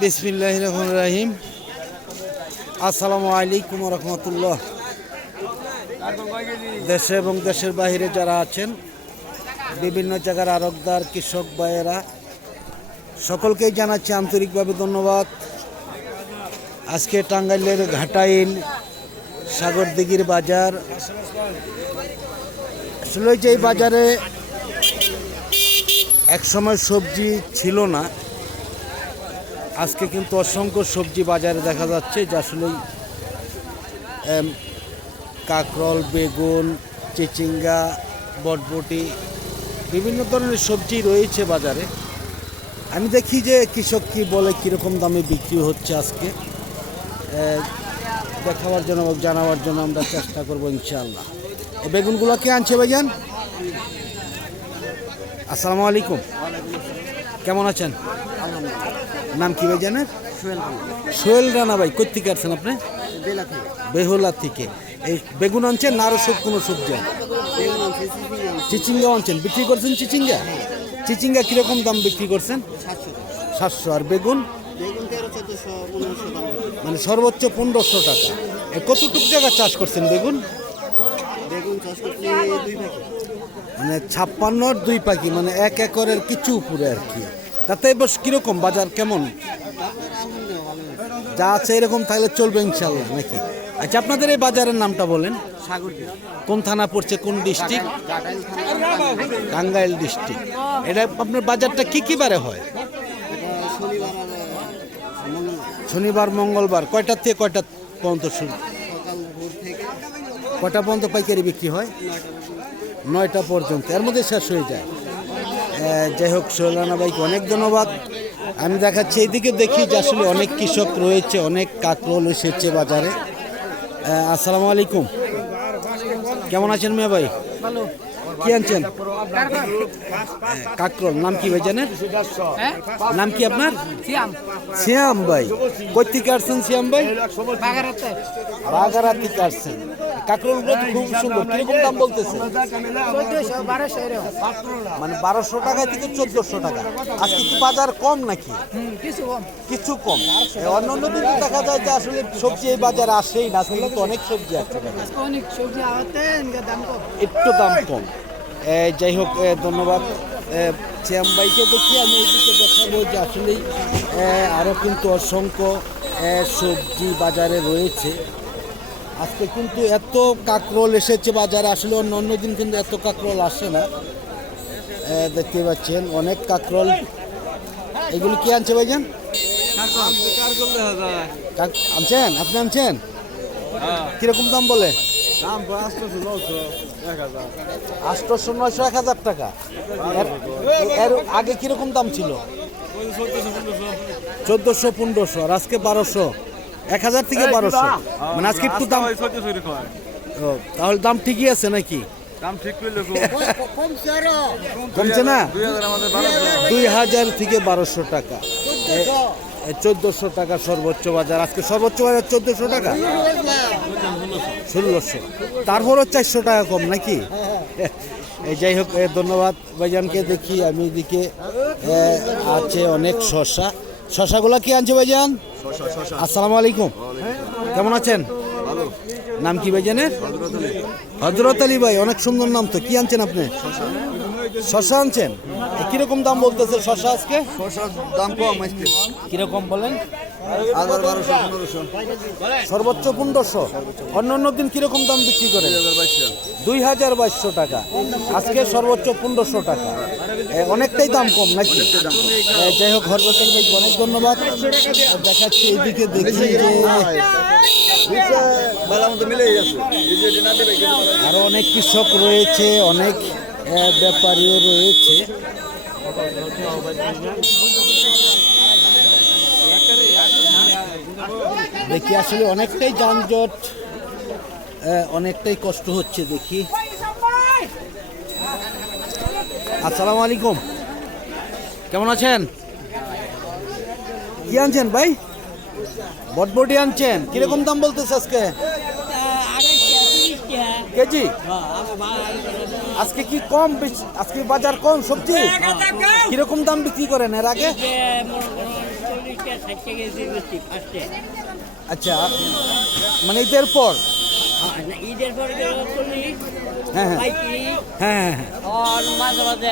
বিসমিল্লাহ রহমান রাহিম। আসসালামু আলাইকুম রহমতুল্লাহ। দেশে এবং দেশের বাইরে যারা আছেন, বিভিন্ন জায়গার আরকদার কৃষক ভাইয়েরা, সকলকেই জানাচ্ছি আন্তরিকভাবে ধন্যবাদ। আজকে টাঙ্গাইলের ঘাটাইল সাগরদিঘির বাজার। আসলে যে বাজারে একসময় সবজি ছিল না আজকে কিন্তু অসংখ্য সবজি বাজারে দেখা যাচ্ছে, যে আসলে কাকরল, বেগুন, চিচিঙ্গা, বটবটি, বিভিন্ন ধরনের সবজি রয়েছে বাজারে। আমি দেখি যে কৃষক কী বলে, কীরকম দামে বিক্রি হচ্ছে আজকে। দেখাবার জন্য জানাবার জন্য আমরা চেষ্টা করব ইনশাআল্লাহ। বেগুনগুলো কে আনছে ভাইজান? আসসালামু আলাইকুম। কেমন আছেন? নাম কি ভাই জানেন? সোহেল রানা ভাই কোথেকে আসছেন আপনি? বেহুলা থেকে। এই বেগুন আনছেন না আরও কোনো সবজি চিচিঙ্গা আনছেন। বিক্রি করছেন চিচিঙ্গা? চিচিঙ্গা কীরকম দাম বিক্রি করছেন? সাতশো। আর বেগুন? মানে সর্বোচ্চ পনেরোশো টাকা। কতটুকু জায়গা চাষ করছেন বেগুন? মানে ছাপ্পান্নর দুই পাখি মানে এক একরের কিছু উপরে আর কি। তাতে এবার কীরকম বাজার, কেমন? যা আছে এরকম তাহলে চলবে ইনশাল্লাহ নাকি? আচ্ছা আপনাদের এই বাজারের নামটা বলেন। কোন থানা পড়ছে, কোন ডিস্ট্রিক্ট? টাঙ্গাইল ডিস্ট্রিক্ট। এটা আপনার বাজারটা কি কি বারে হয়? শনিবার, মঙ্গলবার। কয়টার থেকে কয়টা পর্যন্ত শুরু? কয়টা পর্যন্ত পাইকারি বিক্রি হয়? নয়টা পর্যন্ত। এর মধ্যে শেষ হয়ে যায়। যাই হোক সোলানা ভাইকে অনেক ধন্যবাদ। আমি দেখাচ্ছি এইদিকে দেখি যে আসলে অনেক কৃষক রয়েছে অনেক কাকরোল এসেছে বাজারে। আসসালামু আলাইকুম। কেমন আছেন মিয়া ভাই? কি আনছেন? কাকরোল। নাম কি ভাই জানেন? নাম কি আপনার? শ্যাম ভাই। কই থেকে আসছেন শ্যাম ভাই? বাগারাতে। বাগারা থেকে আসছেন। কাকরোলগুলো তো খুব সুন্দর। কীরকম দাম বলতেছে? মানে বারোশো টাকা থেকে চোদ্দশো টাকা। আজকে কি বাজার কম নাকি? কিছু কম। অন্য অন্য দিন দেখা যায় যে আসলে সবজি এই বাজারে আসেই না। আজকে কিন্তু অনেক সবজি আছে একটু দাম কম। যাই হোক ধন্যবাদ। শ্যাম ভাইকে দেখি আমি এদিকে দেখাবো যে আসলেই আরও কিন্তু অসংখ্য সবজি বাজারে রয়েছে। আজকে কিন্তু এত কাকরোল এসেছে বাজারে, আসলে অন্য অন্য দিন কিন্তু এত কাকরোল আসে না। দেখতে পাচ্ছেন, অনেক কাকরোল। এগুলো কি আনছে ভাইজান? আনছেন? আপনি আনছেন? কীরকম দাম বলে? আটশোশো নয়শো, এক হাজার টাকা। এর- আগে কীরকম দাম ছিল? চোদ্দশো, পনেরোশো। আজকে বারোশো। এক হাজার থেকে বারোশো। মানে আজকে একটু দাম ও, তাহলে দাম ঠিকই আছে নাকি? দাম ঠিক কমছে না? দুই হাজার থেকে বারোশো টাকা। চোদ্দোশো টাকা সর্বোচ্চ বাজার। আজকে সর্বোচ্চ বাজার চোদ্দোশো টাকা? ষোলোশো। তারপরও চারশো টাকা কম নাকি? এই যাই হোক ধন্যবাদ। ভাইজানকে দেখি আমি এদিকে আছে অনেক শশা শশাগুলো কি আনছে ভাইজান? আসসালামু আলাইকুম। কেমন আছেন? নাম কি ভাইজানের? হজরত আলী। ভাই অনেক সুন্দর নাম তো। কি আনছেন আপনি? শশা। আনছেন? কীরকম দাম বলতেছে শশা আজকে? শশার দাম কম আজকে। কীরকম বলেন? সর্বোচ্চ পনেরোশো। অন্য অন্য দিন কীরকম দাম বিক্রি করে? দুই হাজার বাইশশো টাকা। আজকে সর্বোচ্চ পনেরোশো টাকা। অনেকটাই দাম কম নাকি? যাই হোক হরবতল ভাই, অনেক ধন্যবাদ। দেখাচ্ছি এইদিকে দেখি আরও অনেক কৃষক রয়েছে, অনেক ব্যাপারীও রয়েছে। দেখি আসলে অনেকটাই যানজট অনেকটাই কষ্ট হচ্ছে দেখি। আসসালামু আলাইকুম। কেমন আছেন? কি আনছেন ভাই? বটবটি আনছেন। কীরকম দাম বলতেছে আজকে? কেজি? আজকে কি কম আজকে বাজার কম সবজি? কীরকম দাম বিক্রি করেন এর আগে? আচ্ছা মানে ঈদের পর? ঈদের পরে গেল হ্যাঁ হ্যাঁ। হ্যাঁ হ্যাঁ হ্যাঁ আর মাঝে মাঝে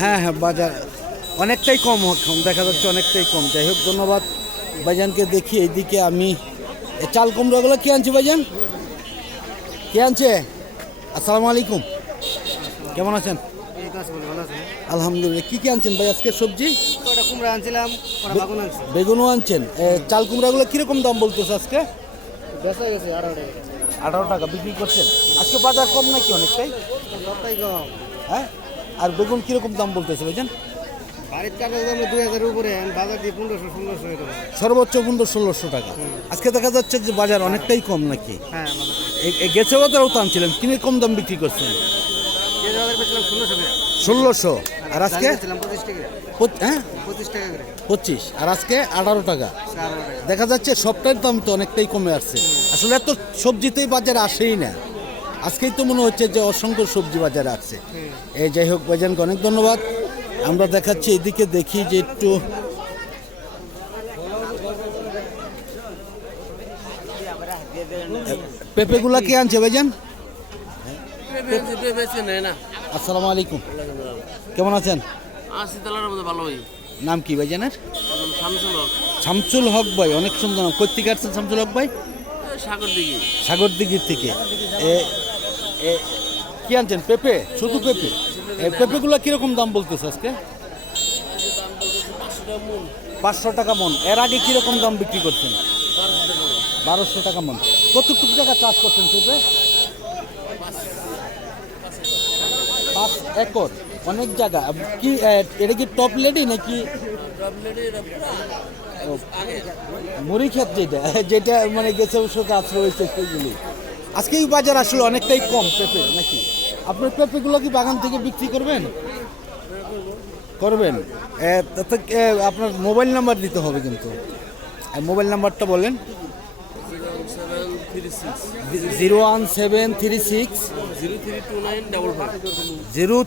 হ্যাঁ হ্যাঁ বাজার অনেকটাই কম দেখা যাচ্ছে অনেকটাই কম। যাই হোক ধন্যবাদ ভাইজানকে দেখি এইদিকে আমি চাল কুমড়োগুলো কে আনছে ভাইজান? কে আনছে? আসসালামু আলাইকুম। কেমন আছেন? এই কাজ বলে ভালো আছে আলহামদুলিল্লাহ। কি কি আনছেন ভাই আজকে সবজি? কুমড়া আনছিলাম কটা বাগুন আনছি বেগুনও আনছেন। এ, চাল কুমড়াগুলো কীরকম দাম বলতেছে আজকে? বেচা গেছে আড়াই টাকা। আঠারো টাকা বিক্রি করছেন। আজকে বাজার কম নাকি অনেকটাই? সবটাই কম। হ্যাঁ? আর বেগুন কীরকম দাম বলতেছে ভাইজান? বাড়ির কাটার দামে দুই হাজার উপরে বাজার দিয়ে পনেরোশো ষোলোশো টাকা সর্বোচ্চ পনেরো ষোলোশো টাকা। আজকে দেখা যাচ্ছে যে বাজার অনেকটাই কম নাকি? হ্যাঁ বাজার এ- এ গেছে বাজারও তো আনছিলেন কিনে কম দাম বিক্রি করছেন? দেড় হাজার বেচলাম ষোলোশো টাকা। ষোলোশো? আর আজকে? হ্যাঁ? পঁচিশ আর আজকে আঠারো টাকা। দেখা যাচ্ছে সবটার দাম তো অনেকটাই কমে আসছে। আসলে এত সবজিতেই বাজারে আসেই না। আজকেই তো মনে হচ্ছে যে অসংখ্য সবজি বাজারে আসছে। এই যাই হোক বাজানকে অনেক ধন্যবাদ। আমরা দেখাচ্ছি এদিকে দেখি যে একটু পেঁপেগুলা কে আনছে ভাইজান? আসসালামু আলাইকুম। কেমন আছেন? তলার মধ্যে নাম কি ভাইজানের শামসুল শামসুল হক ভাই অনেক সুন্দর নাম। কোথেকে আসছেন শামসুল হক ভাই? সাগর দিকে সাগর দিঘির থেকে। এ এ কি আনছেন? পেঁপে? শুধু পেঁপে? এই পেঁপেগুলো কীরকম দাম বলতেছে আজকে? পাঁচশো টাকা মন। এর আগে কীরকম দাম বিক্রি করছেন? বারোশো টাকা মন। কতটুকু টাকা চাষ করছেন পেঁপে পাঁচ একর। অনেক জায়গা। কি এটা কি টপ লেডি নাকি? মুড়ি ক্ষেত যেটা যেটা মানে গেছে গাছ রয়েছে সেগুলি। আজকে এই বাজার আসলে অনেকটাই কম পেঁপে নাকি? আপনার পেঁপেগুলো কি বাগান থেকে বিক্রি করবেন? করবেন। আপনার মোবাইল নাম্বার দিতে হবে কিন্তু। মোবাইল নাম্বারটা বলেন। Zero one seven three six. Zero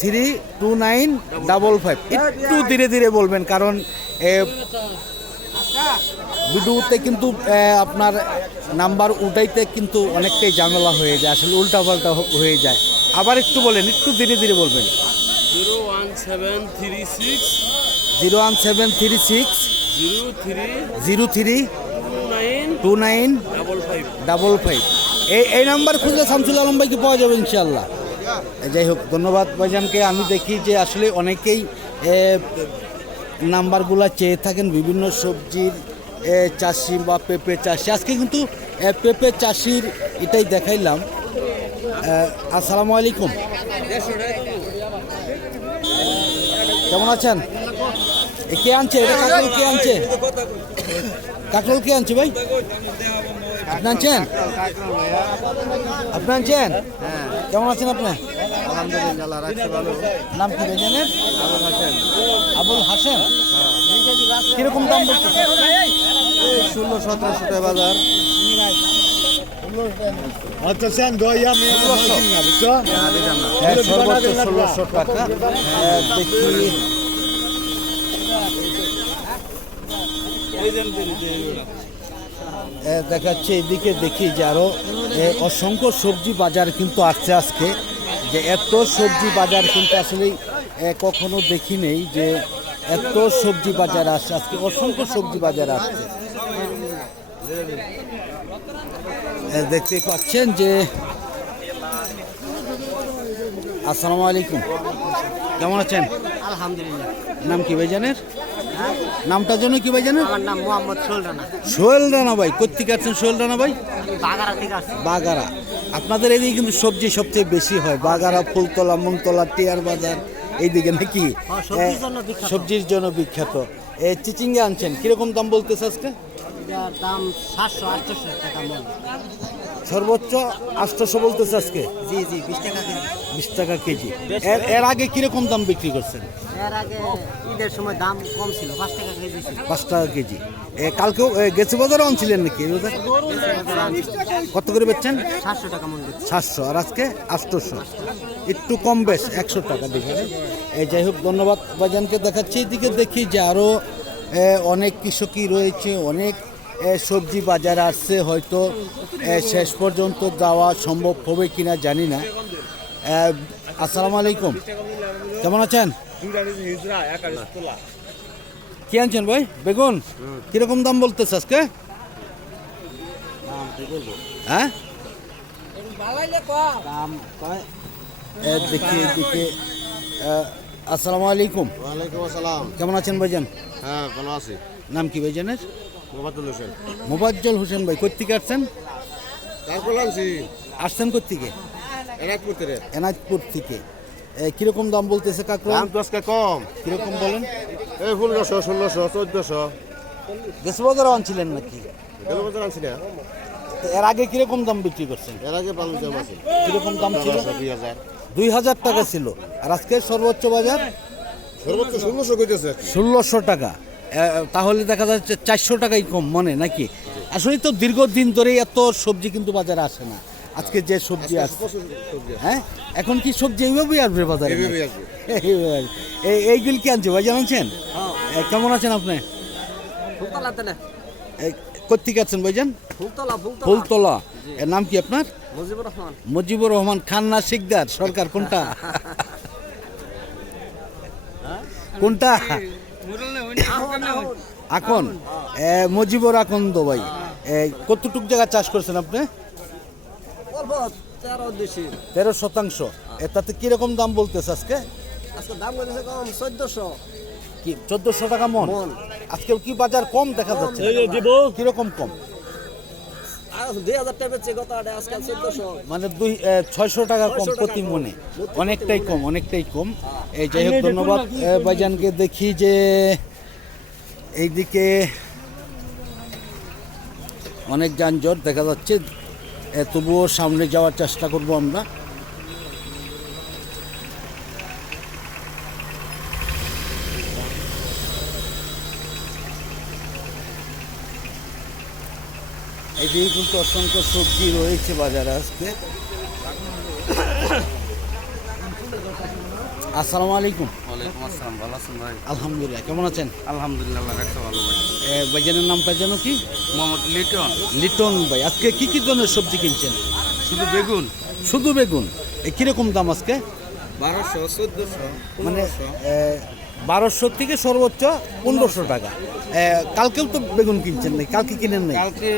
three two nine double five. একটু ধীরে ধীরে বলবেন কারণ ভিডিওতে কিন্তু আপনার নাম্বার উঠাইতে কিন্তু অনেকটাই ঝামেলা হয়ে যায় আসলে উল্টাপাল্টা হয়ে যায়। আবার একটু বলেন একটু ধীরে ধীরে বলবেন। Zero one seven three six. Zero one seven three six. Zero three zero three two nine two nine double five. Double five. এই এই নাম্বার খুঁজলে শামসুল আলম ভাইকে পাওয়া যাবে ইনশাল্লাহ যাই হোক, ধন্যবাদ ভাইজানকে। আমি দেখি যে আসলে অনেকেই নাম্বারগুলো চেয়ে থাকেন বিভিন্ন সবজির চাষি বা পেঁপে চাষি। আজকে কিন্তু পেঁপে চাষির এটাই দেখাইলাম। আসসালামু আলাইকুম। কেমন আছেন? কে আনছে? কে আনছে? কাকল কে আনছে ভাই? আপনি আনছেন আপনি আনছেন কেমন আছেন আপনি? নাম কি জানেন? আবুল হাসেন। আবুল কীরকম দাম বলতেছে ষোলো সতেরোশো টাকা বাজার হ্যাঁ, সর্বোচ্চ ষোলোশো টাকা। হ্যাঁ, দেখি। দেখাচ্ছে এদিকে দেখি যে আরও অসংখ্য সবজি বাজার কিন্তু আসছে আজকে। যে এত সবজি বাজার কিন্তু আসলে কখনো দেখি নেই যে এত সবজি বাজার আসছে আজকে অসংখ্য সবজি বাজার আসছে। দেখতে পাচ্ছেন যে আসসালামু আলাইকুম। কেমন আছেন? আলহামদুলিল্লাহ। নাম কি ভাইজানের? নামটার জন্য কি ভাইজানের আমার নাম মোহাম্মদ সোলরানা সোহেল রানা ভাই কোথেকে আছেন সোহেল রানা ভাই? বাগারা থেকে আসছি। বাগারা আপনাদের এদিকে কিন্তু সবজি সবচেয়ে বেশি হয় বাগারা ফুলতলা মুংতলা টিয়ার বাজার এইদিকে নাকি? হ্যাঁ, সবজির জন্য বিখ্যাত। চিচিঙ্গা আনছেন কীরকম দাম বলতেছে আজকে? দাম সাতশো আটশোশো টাকা সর্বোচ্চ আটশোশো বলতেছে আজকে? জি জি বিশ টাকা কেজি। বিশ টাকা কেজি। এর এর আগে কীরকম দাম বিক্রি করছেন? এর আগে ঈদের সময় দাম কম ছিল পাঁচ টাকা কেজি পাঁচ টাকা কেজি। কালকেও গেছে বাজারে আনছিলেন নাকি? কত করে বেচছেন? সাতশো টাকা মন সাতশো। আর আজকে আটশোশো। একটু কম বেশ একশো টাকা দেখে এই যাই হোক ধন্যবাদ বাজানকে দেখাচ্ছি। এদিকে দেখি যে আরও অনেক কৃষকই রয়েছে অনেক সবজি বাজার আসছে হয়তো শেষ পর্যন্ত যাওয়া সম্ভব হবে কিনা জানি না। আসসালামু আলাইকুম। কেমন আছেন? কি আনছেন ভাই? বেগুন? কীরকম দাম বলতেছে আজকে? হ্যাঁ? দেখি এদিকে আসসালামু আলাইকুম। ওয়ালাইকুম আসসালাম। কেমন আছেন ভাইজান? হ্যাঁ ভালো আছি। নাম কি ভাইজানের? মোহাম্মদুল হোসেন। মোবাজ্জল হোসেন ভাই কোথেকে আসছেন? আসছেন কোথেকে এনাকপুর থেকে। এনাজপুর থেকে। কীরকম দাম বলতেছে কাকু? দাম কম। কীরকম বলেন? এই পনেরোশো ষোলোশো চোদ্দশো। দেশে বাজারও আনছিলেন নাকি? গেলো বছর আনছি না। এর আগে কীরকম দাম বিক্রি করছেন? এর আগে ভালো দাম আছে। কীরকম দাম ছিল? দুই হাজার। দুই হাজার টাকা ছিল। আর আজকে সর্বোচ্চ বাজার? সর্বোচ্চ ষোলোশো কইতেছে ষোলোশো টাকা। তাহলে দেখা যাচ্ছে চারশো টাকাই কম মনে নাকি? আসলে তো দীর্ঘদিন ধরেই এত সবজি কিন্তু বাজারে আসে না। আজকে যে সবজি আসছে। হ্যাঁ? এখন কি সবজি এইভাবেই আসবে বাজারে? আসবে। এই- এইগুলি কি আনছে ভাই জানাচ্ছেন কেমন আছেন আপনি? ফুলতলাতে না এই, কোথেকে আছেন ভাইজান? ফুলতলা ফুলতলা। ফুলতলা। এর নাম কি আপনার? মুজিবুর রহমান। মুজিবুর রহমান খান্না শিকদার সরকার কোনটা? কোনটা? এখন মজিবর আকন্দ ভাই। কতটুক জায়গা চাষ করছেন আপনি? তেরো শতাংশ। এ, তাতে কীরকম দাম বলতেছে আজকে? চোদ্দশো। কি চোদ্দশো টাকা মন। আজকে কি বাজার কম দেখা যাচ্ছে? কীরকম কম? মানে দুই ছয়শো টাকা কম প্রতি মনে। অনেকটাই কম অনেকটাই কম। এই যাই হোক ধন্যবাদ। ভাইজানকে দেখি যে এইদিকে অনেক যানজট দেখা যাচ্ছে তবুও সামনে যাওয়ার চেষ্টা করব আমরা। এদিকে কিন্তু অসংখ্য সবজি রয়েছে বাজারে আজকে। আসসালামু আলাইকুম। আসসালাম ভালো আছেন ভাই? আলহামদুলিল্লাহ কেমন আছেন? আলহামদুলিল্লাহ রাখতে ভালো ভাই। ভাইজানের নামটা যেন কি? মোহাম্মদ লিটন। লিটন ভাই আজকে কি কি ধরনের সবজি কিনছেন? শুধু বেগুন। শুধু বেগুন? কীরকম দাম আজকে? বারোশো চোদ্দশো মানে বারোশো থেকে সর্বোচ্চ পনেরোশো টাকা। কালকেও তো বেগুন কিনছেন নাই কালকে কিনেন নাই? কালকে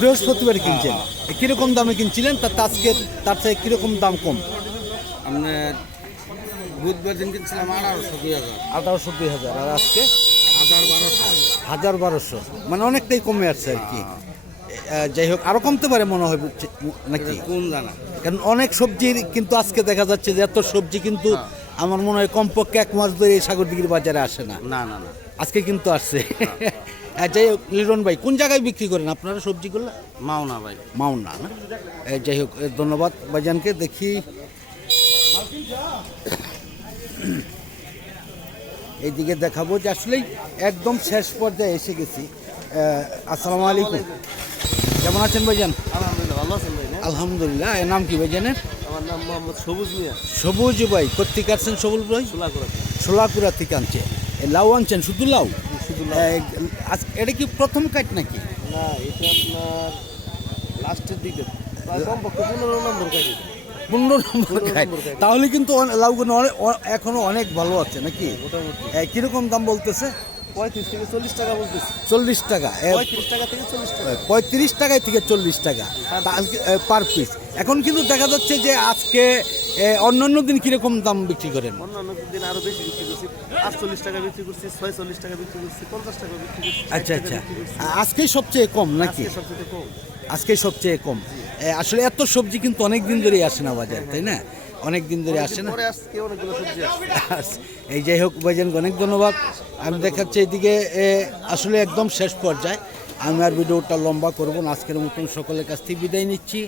বৃহস্পতিবার কিনছেন। এ, কীরকম দামে কিনছিলেন? তার আজকে তার থেকে কীরকম দাম কম? আপনার বুধবার দিন কিনছিলাম আঠারোশো দুই হাজার। আঠারোশো দুই হাজার। আর আজকে? হাজার বারোশো। হাজার বারোশো। মানে অনেকটাই কমে আসছে আর কি। যাই হোক আরও কমতে পারে মনে হয় নাকি? কোন জানা? কারণ অনেক সবজির কিন্তু আজকে দেখা যাচ্ছে যে এত সবজি কিন্তু আমার মনে হয় কমপক্ষে এক মাস ধরে এই সাগরদিঘির বাজারে আসে না। না না না। আজকে কিন্তু আসছে। এ, যাই হোক লিটন ভাই কোন জায়গায় বিক্রি করেন আপনারা সবজিগুলো? মাওনা ভাই। মাওনা না? যাই হোক ধন্যবাদ ভাইজানকে। দেখি এইদিকে দেখাবো যে আসলেই একদম শেষ পর্যায়ে এসে গেছি। আসসালামু আলাইকুম। কেমন আছেন ভাইজান? আলহামদুলিল্লাহ ভালো আছেন ভাই না আলহামদুলিল্লাহ। এর নাম কি ভাইজানের আমার নাম মোহাম্মদ সবুজ মিয়া। সবুজ ভাই কোথেকে আসছেন সবুজ ভাই? সোলাকুড়া থেকে। আনছে। লাউ আনছেন শুধু লাউ? শুধু এটা কি প্রথম কাট নাকি? না এটা আপনার লাস্টের দিকে। কমপক্ষে পনেরো নম্বর গাড়ি পনেরো নম্বর কাঠ। তাহলে কিন্তু লাউগুলো অনেক অ- এখনও অনেক ভালো আছে নাকি? এ, কীরকম দাম বলতেছে? পঁয়ত্রিশ থেকে চল্লিশ টাকা বলতেছি। চল্লিশ টাকা। পঁয়ত্রিশ টাকা থেকে চল্লিশ টাকা। পঁয়ত্রিশ টাকায় থেকে চল্লিশ টাকা। পার পিস এখন কিন্তু দেখা যাচ্ছে যে আজকে অন্যান্য দিন কীরকম দাম বিক্রি করেন? অন্যান্য দিন আরও বেশি বিক্রি করছি। আটচল্লিশ টাকা বিক্রি করছি ছয়চল্লিশ টাকা বিক্রি করছি পঞ্চাশ টাকা বিক্রি করছি আচ্ছা আচ্ছা। বিক্রি করছি। আ- আজকেই সবচেয়ে কম নাকি? সবচেয়ে কম। আজকে সবচেয়ে কম। আসলে এত সবজি কিন্তু অনেক দিন ধরেই আসে না বাজার তাই না? অনেক দিন ধরে আসে না। এই যাই হোক ভাইজান অনেক ধন্যবাদ। আমি দেখাচ্ছি এদিকে আসলে একদম শেষ পর্যায়ে। আমি আর ভিডিওটা লম্বা করব না আজকের মতন সকলের কাছ থেকে বিদায় নিচ্ছি।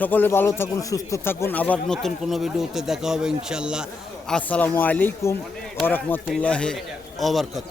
সকলে ভালো থাকুন সুস্থ থাকুন। আবার নতুন কোনো ভিডিওতে দেখা হবে ইনশাল্লাহ আসসালামু আলাইকুম ওরহমতুল্লাহ ওবরকাত